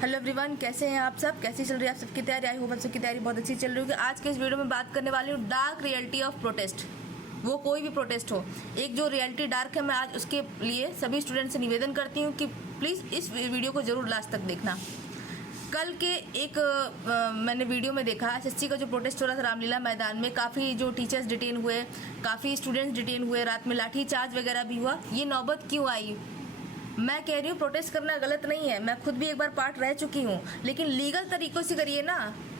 Hello everyone, कैसे हैं आप सब? कैसी चल रही है आप सबकी तैयारी? आई होप आप सबकी तैयारी बहुत अच्छी चल रही होगी। आज के इस वीडियो में बात करने वाली हूँ डार्क रियलिटी ऑफ प्रोटेस्ट। वो कोई भी प्रोटेस्ट हो, एक जो रियलिटी डार्क है, मैं आज उसके लिए सभी स्टूडेंट से निवेदन करती हूँ कि प्लीज़ इस वीडियो को ज़रूर लास्ट तक देखना। कल के एक मैंने वीडियो में देखा एसएससी का जो प्रोटेस्ट हो रहा था रामलीला मैदान में, काफ़ी जो टीचर्स डिटेन हुए, काफ़ी स्टूडेंट्स डिटेन हुए, रात में लाठी चार्ज वगैरह भी हुआ। ये नौबत क्यों आई? मैं कह रही हूँ प्रोटेस्ट करना गलत नहीं है, मैं खुद भी एक बार पार्ट रह चुकी हूँ, लेकिन लीगल तरीक़ों से करिए ना।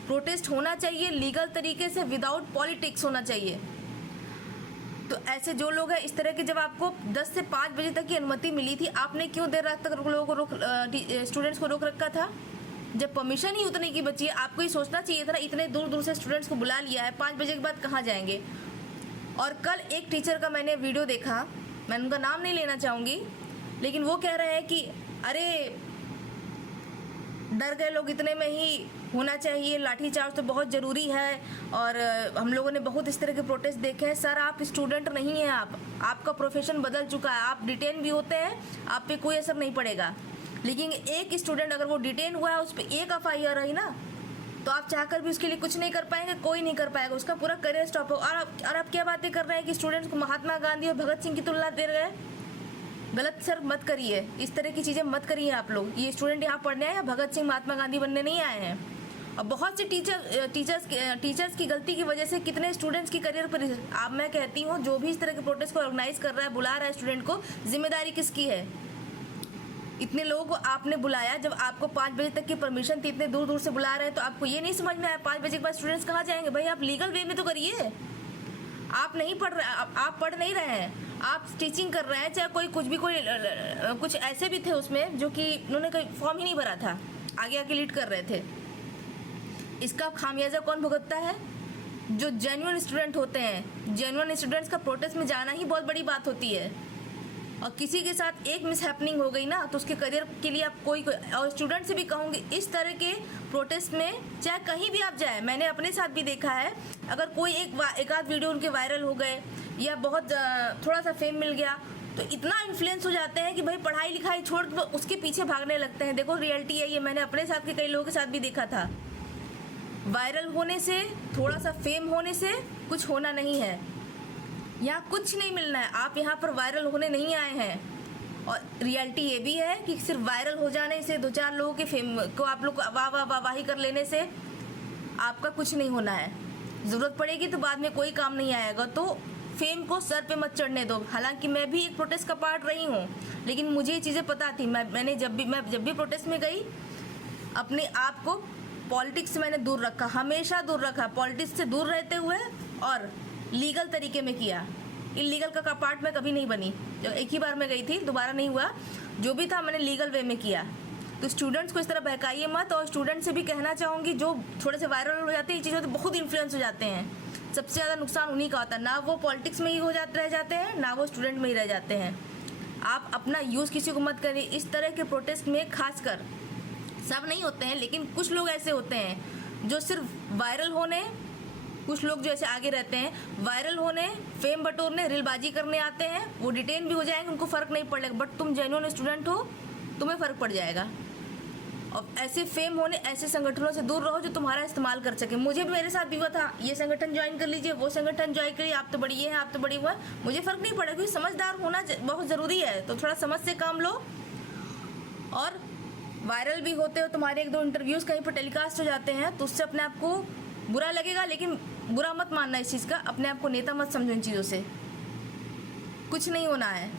प्रोटेस्ट होना चाहिए लीगल तरीके से, विदाउट पॉलिटिक्स होना चाहिए। तो ऐसे जो लोग हैं इस तरह के, जब आपको 10 से 5 बजे तक की अनुमति मिली थी, आपने क्यों देर रात तक लोगों को स्टूडेंट्स को रोक रखा था? जब परमिशन ही उतने की बची है, आपको ये सोचना चाहिए था ना, इतने दूर दूर से स्टूडेंट्स को बुला लिया है, 5 बजे के बाद कहाँ जाएंगे? और कल एक टीचर का मैंने वीडियो देखा, मैं उनका नाम नहीं लेना चाहूँगी, लेकिन वो कह रहे हैं कि अरे डर गए लोग, इतने में ही होना चाहिए, लाठीचार्ज तो बहुत ज़रूरी है। और हम लोगों ने बहुत इस तरह के प्रोटेस्ट देखे हैं। सर, आप स्टूडेंट नहीं हैं, आपका प्रोफेशन बदल चुका है। आप डिटेन भी होते हैं, आप पे कोई असर नहीं पड़ेगा, लेकिन एक स्टूडेंट अगर वो डिटेन हुआ है, उस पर एक FIR रही ना, तो आप चाहकर भी उसके लिए कुछ नहीं कर पाएंगे, कोई नहीं कर पाएगा, उसका पूरा करियर स्टॉप हो। और आप क्या बातें कर रहे हैं कि स्टूडेंट्स को महात्मा गांधी और भगत सिंह की तुलना दे रहे हैं? गलत सर मत करिए, इस तरह की चीज़ें मत करिए आप लोग। ये स्टूडेंट यहाँ पढ़ने आए हैं, भगत सिंह महात्मा गांधी बनने नहीं आए हैं। और बहुत से टीचर्स की गलती की वजह से कितने स्टूडेंट्स की करियर पर, अब मैं कहती हूँ जो भी इस तरह के प्रोटेस्ट को ऑर्गेनाइज कर रहा है, बुला रहा है स्टूडेंट को, जिम्मेदारी किसकी है? इतने लोगों को आपने बुलाया, जब आपको 5 बजे तक की परमिशन थी, इतने दूर दूर से बुला रहे हैं, तो आपको ये नहीं समझ में आया 5 बजे के बाद स्टूडेंट्स कहाँ जाएंगे? भाई आप लीगल वे में तो करिए। आप नहीं पढ़ रहे, आप पढ़ नहीं रहे हैं, आप टीचिंग कर रहे हैं। चाहे कोई कुछ ऐसे भी थे उसमें जो कि उन्होंने कोई फॉर्म ही नहीं भरा था, आगे आके लीड कर रहे थे। इसका खामियाजा कौन भुगतता है? जो जेन्युइन स्टूडेंट होते हैं। जेन्युइन स्टूडेंट्स का प्रोटेस्ट में जाना ही बहुत बड़ी बात होती है। और किसी के साथ एक मिसहैपनिंग हो गई ना, तो उसके करियर के लिए आप कोई और स्टूडेंट से भी कहूँगी, इस तरह के प्रोटेस्ट में चाहे कहीं भी आप जाए, मैंने अपने साथ भी देखा है, अगर कोई एक आध वीडियो उनके वायरल हो गए या बहुत थोड़ा सा फेम मिल गया, तो इतना इन्फ्लुएंस हो जाते हैं कि भाई पढ़ाई लिखाई छोड़ के उसके पीछे भागने लगते हैं। देखो रियलिटी है ये, मैंने अपने साथ के कई लोगों के साथ भी देखा था। वायरल होने से, थोड़ा सा फेम होने से कुछ होना नहीं है, यहाँ कुछ नहीं मिलना है। आप यहाँ पर वायरल होने नहीं आए हैं। और रियलिटी ये भी है कि सिर्फ वायरल हो जाने से, 2-4 लोगों के फेम को आप लोग वाही कर लेने से आपका कुछ नहीं होना है। ज़रूरत पड़ेगी तो बाद में कोई काम नहीं आएगा, तो फेम को सर पे मत चढ़ने दो। हालांकि मैं भी एक प्रोटेस्ट का पार्ट रही हूँ, लेकिन मुझे ये चीज़ें पता थी। मैं जब भी प्रोटेस्ट में गई, अपने आप को पॉलिटिक्स से मैंने दूर रखा, हमेशा दूर रखा, पॉलिटिक्स से दूर रहते हुए, और लीगल तरीके में किया। इलीगल का पार्ट में कभी नहीं बनी। जो एक ही बार मैं गई थी, दोबारा नहीं हुआ। जो भी था मैंने लीगल वे में किया। तो स्टूडेंट्स को इस तरह बहकाइए मत। और स्टूडेंट से भी कहना चाहूँगी, जो थोड़े से वायरल हो जाते हैं, ये चीज़ें तो बहुत इन्फ्लुएंस हो जाते हैं। सबसे ज़्यादा नुकसान उन्हीं का होता है, ना वो पॉलिटिक्स में ही रह जाते हैं, ना वो स्टूडेंट में ही रह जाते हैं। आप अपना यूज़ किसी को मत करिए इस तरह के प्रोटेस्ट में। खासकर सब नहीं होते हैं, लेकिन कुछ लोग ऐसे होते हैं जो सिर्फ वायरल होने, कुछ लोग जो ऐसे आगे रहते हैं, वायरल होने, फेम बटोरने, रीलबाजी करने आते हैं। वो डिटेन भी हो जाएंगे, उनको फ़र्क नहीं पड़ेगा, बट तुम जेन्युइन स्टूडेंट हो, तुम्हें फ़र्क पड़ जाएगा। और ऐसे फेम होने, ऐसे संगठनों से दूर रहो जो तुम्हारा इस्तेमाल कर सके। मुझे भी, मेरे साथ भी हुआ था, ये संगठन ज्वाइन कर लीजिए, वो संगठन ज्वाइन करिए, आप तो बड़ी ये है, आप तो बड़ी हुआ। मुझे फ़र्क नहीं पड़ा, क्योंकि समझदार होना बहुत ज़रूरी है। तो थोड़ा समझ से काम लो। और वायरल भी होते हो, तुम्हारे 1-2 इंटरव्यूज़ कहीं पर टेलीकास्ट हो जाते हैं, तो उससे अपने आप को बुरा लगेगा, लेकिन बुरा मत मानना इस चीज़ का। अपने आप को नेता मत समझो इन चीज़ों से, कुछ नहीं होना है।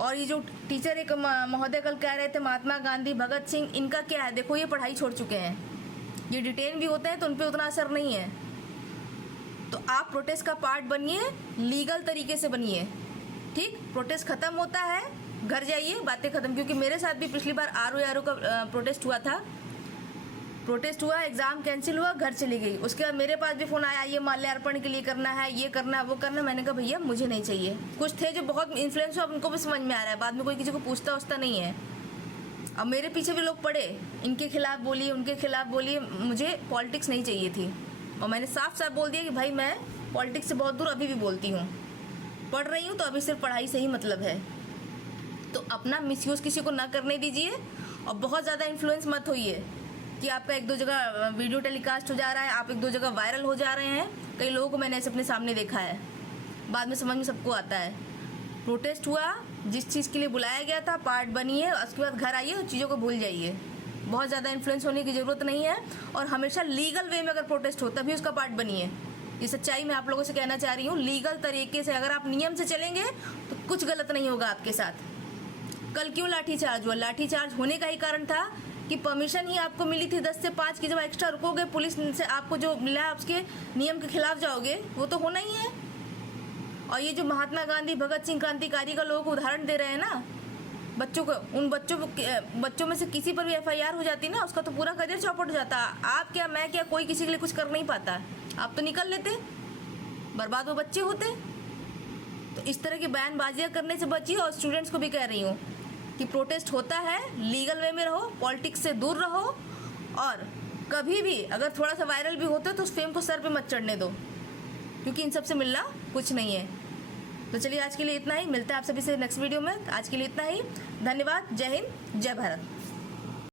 और ये जो टीचर एक महोदय कल कह रहे थे, महात्मा गांधी, भगत सिंह, इनका क्या है? देखो ये पढ़ाई छोड़ चुके हैं, ये डिटेन भी होते हैं, तो उन पर उतना असर नहीं है। तो आप प्रोटेस्ट का पार्ट बनिए, लीगल तरीके से बनिए, ठीक? प्रोटेस्ट ख़त्म होता है, घर जाइए, बातें ख़त्म। क्योंकि मेरे साथ भी पिछली बार RO का प्रोटेस्ट हुआ, एग्ज़ाम कैंसिल हुआ, घर चली गई। उसके बाद मेरे पास भी फ़ोन आया, ये माल्यार्पण के लिए करना है, ये करना है, वो करना है। मैंने कहा भैया मुझे नहीं चाहिए। कुछ थे जो बहुत इन्फ्लुएंस हुआ, उनको भी समझ में आ रहा है, बाद में कोई किसी को पूछता उछता नहीं है। अब मेरे पीछे भी लोग पड़े, इनके खिलाफ़ बोलिए, उनके खिलाफ़ बोलिए, मुझे पॉलिटिक्स नहीं चाहिए थी। और मैंने साफ साफ बोल दिया कि भाई मैं पॉलिटिक्स से बहुत दूर अभी भी बोलती हूँ, पढ़ रही हूँ तो अभी सिर्फ पढ़ाई से ही मतलब है। तो अपना मिसयूज़ किसी को ना करने दीजिए। और बहुत ज़्यादा इन्फ्लुएंस मत होइए कि आपका एक दो जगह वीडियो टेलीकास्ट हो जा रहा है, आप एक दो जगह वायरल हो जा रहे हैं। कई लोगों को मैंने ऐसे अपने सामने देखा है, बाद में समझ में सबको आता है। प्रोटेस्ट हुआ, जिस चीज़ के लिए बुलाया गया था, पार्ट बनिए, उसके बाद घर आइए, उस चीज़ों को भूल जाइए। बहुत ज़्यादा इन्फ्लुएंस होने की ज़रूरत नहीं है, और हमेशा लीगल वे में अगर प्रोटेस्ट हो तभी उसका पार्ट बनिए। ये सच्चाई मैं आप लोगों से कहना चाह रही हूँ। लीगल तरीके से अगर आप नियम से चलेंगे तो कुछ गलत नहीं होगा आपके साथ। कल क्यों लाठीचार्ज हुआ? लाठीचार्ज होने का ही कारण था कि परमिशन ही आपको मिली थी 10 से 5 की। जब एक्स्ट्रा रुकोगे, पुलिस से आपको जो मिला है उसके नियम के खिलाफ जाओगे, वो तो होना ही है। और ये जो महात्मा गांधी, भगत सिंह क्रांतिकारी का लोगों को उदाहरण दे रहे हैं ना, बच्चों को, उन बच्चों में से किसी पर भी FIR हो जाती ना, उसका तो पूरा करियर चौपट हो जाता। आप क्या, मैं क्या, कोई किसी के लिए कुछ कर नहीं पाता। आप तो निकल लेते, बर्बाद वो बच्चे होते। तो इस तरह की बयानबाजियाँ करने से बचिए। और स्टूडेंट्स को भी कह रही हूँ कि प्रोटेस्ट होता है, लीगल वे में रहो, पॉलिटिक्स से दूर रहो, और कभी भी अगर थोड़ा सा वायरल भी होते हो तो उस फेम को सर पे मत चढ़ने दो, क्योंकि इन सब से मिलना कुछ नहीं है। तो चलिए आज के लिए इतना ही, मिलता है आप सभी से नेक्स्ट वीडियो में। आज के लिए इतना ही, धन्यवाद, जय हिंद, जय भारत।